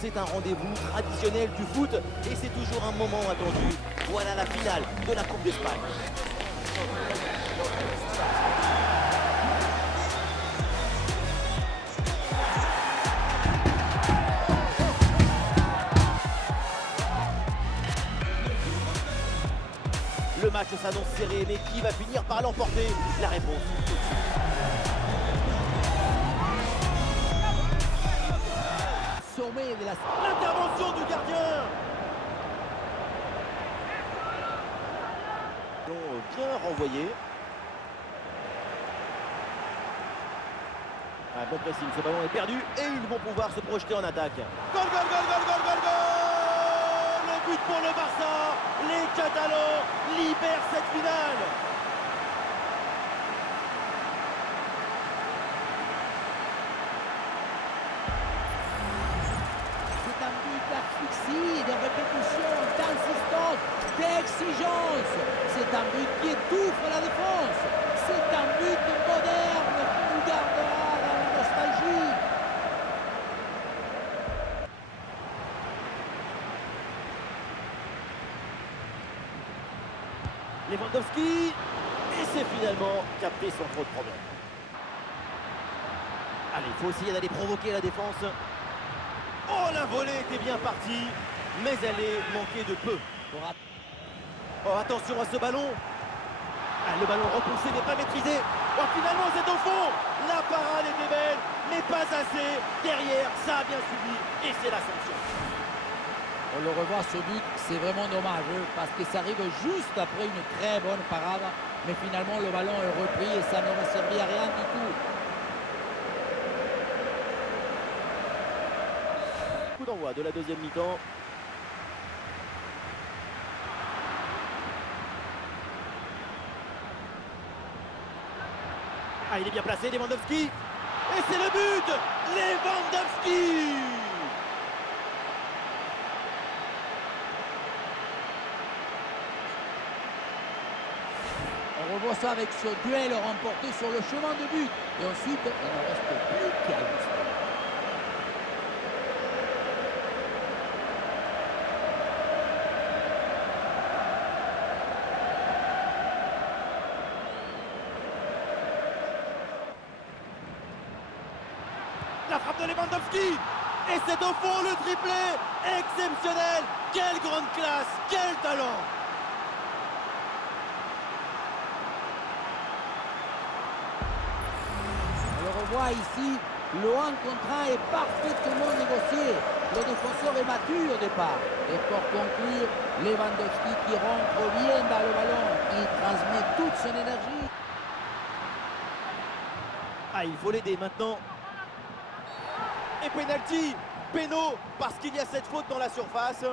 c'est un rendez-vous traditionnel du foot et c'est toujours un moment attendu. Voilà la finale de la Coupe d'Espagne. Le match s'annonce serré, mais qui va finir par l'emporter? La réponse tout de suite. Sommet de l'intervention du gardien. Bien renvoyé. Un bon pressing, ce ballon est perdu et ils vont pouvoir se projeter en attaque. Goal, goal, goal, goal, goal, goal, goal! Le but pour le Barça. Les Catalans libèrent cette finale. C'est un but d'asphyxie, de répétition, d'insistance, d'exigence. C'est un but qui étouffe la défense. C'est un but moderne qui nous gardera dans la nostalgie. Lewandowski, et c'est finalement capté sans trop de problème. Allez, il faut essayer d'aller provoquer la défense. Oh, la volée était bien partie, mais elle est manquée de peu. Oh, attention à ce ballon. Ah, le ballon repoussé n'est pas maîtrisé. Oh, finalement, c'est au fond. La parade était belle, mais pas assez. Derrière, ça a bien suivi, et c'est la sanction. On le revoit ce but, c'est vraiment dommage parce que ça arrive juste après une très bonne parade. Mais finalement, le ballon est repris et ça n'aura servi à rien du tout. Coup d'envoi de la deuxième mi-temps. Ah, il est bien placé, Lewandowski. Et c'est le but! Lewandowski! On revoit ça avec ce duel remporté sur le chemin de but. Et ensuite, il ne reste plus qu'à illustrer. La frappe de Lewandowski! Et c'est au fond le triplé! Exceptionnel! Quelle grande classe! Quel talent! On voit ici, le 1 contre 1 est parfaitement négocié. Le défenseur est battu au départ. Et pour conclure, Lewandowski qui rentre bien dans le ballon. Il transmet toute son énergie. Ah, il faut l'aider maintenant. Et penalty! Péno, parce qu'il y a cette faute dans la surface.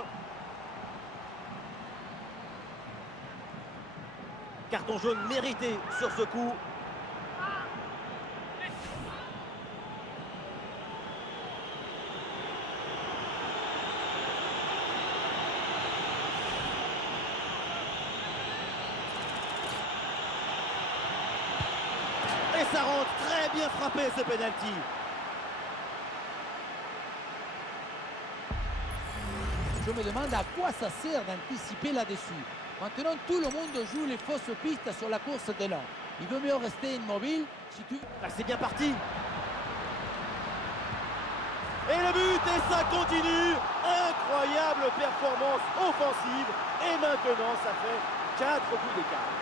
Carton jaune mérité sur ce coup. Et ça rentre, très bien frappé ce penalty. Je me demande à quoi ça sert d'anticiper là-dessus. Maintenant, tout le monde joue les fausses pistes sur la course d'élan. Il vaut mieux rester immobile si tu... Ah, c'est bien parti. Et le but, et ça continue. Incroyable performance offensive. Et maintenant, ça fait 4 buts d'écart.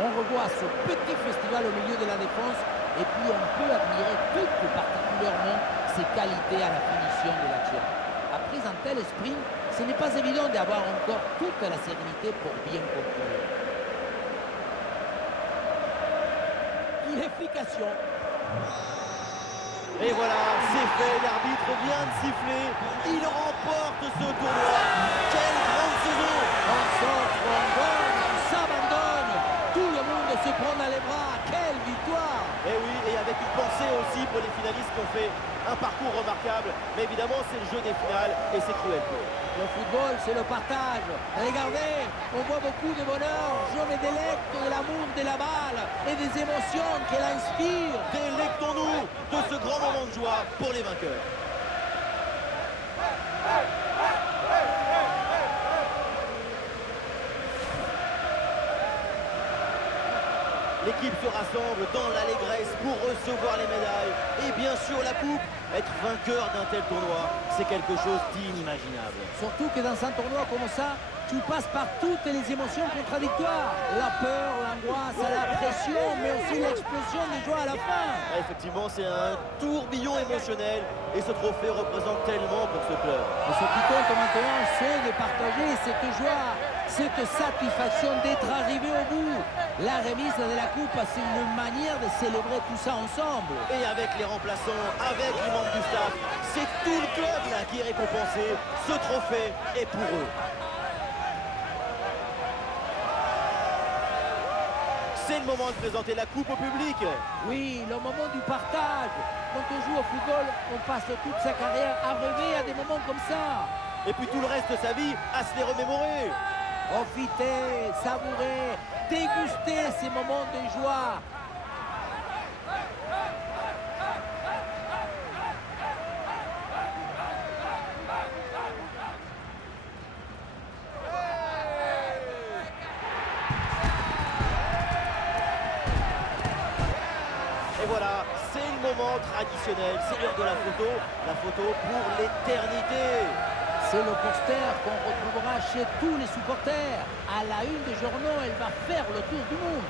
On revoit ce petit festival au milieu de la défense et puis on peut admirer tout particulièrement ses qualités à la finition de l'action. Après un tel sprint, ce n'est pas évident d'avoir encore toute la sérénité pour bien conclure. L'efficace. Et voilà, c'est fait, l'arbitre vient de siffler. Il remporte ce tournoi. Quelle grande saison! On s'offre, on donne, on s'abandonne. Tout le monde se prend dans les bras. Quelle victoire! Et oui, et avec avec une pensée aussi pour les finalistes qui ont fait un parcours remarquable. Mais évidemment, c'est le jeu des finales et c'est cruel pour eux. Le football, c'est le partage. Regardez, on voit beaucoup de bonheur. Je me délecte de l'amour de la balle et des émotions qu'elle inspire. Délectons-nous de ce grand moment de joie pour les vainqueurs. L'équipe se rassemble dans l'allégresse pour recevoir les médailles et bien sûr la coupe. Être vainqueur d'un tel tournoi, c'est quelque chose d'inimaginable. Surtout que dans un tournoi comme ça, tu passes par toutes les émotions contradictoires. La peur, l'angoisse, la pression, mais aussi l'explosion de joie à la fin. Effectivement, c'est un tourbillon émotionnel et ce trophée représente tellement pour ce club. Et ce qui compte maintenant, c'est de partager cette joie, cette satisfaction d'être arrivé au bout. La remise de la coupe, c'est une manière de célébrer tout ça ensemble. Et avec les remplaçants, avec les membres du staff, c'est tout le club là qui est récompensé. Ce trophée est pour eux. C'est le moment de présenter la coupe au public. Oui, le moment du partage. Quand on joue au football, on passe toute sa carrière à rêver à des moments comme ça. Et puis tout le reste de sa vie à se les remémorer. Profiter, savourer, déguster ces moments de joie. Et voilà, c'est le moment traditionnel, c'est l'heure de la photo pour l'éternité. C'est le poster qu'on retrouvera chez tous les supporters. À la une des journaux, elle va faire le tour du monde.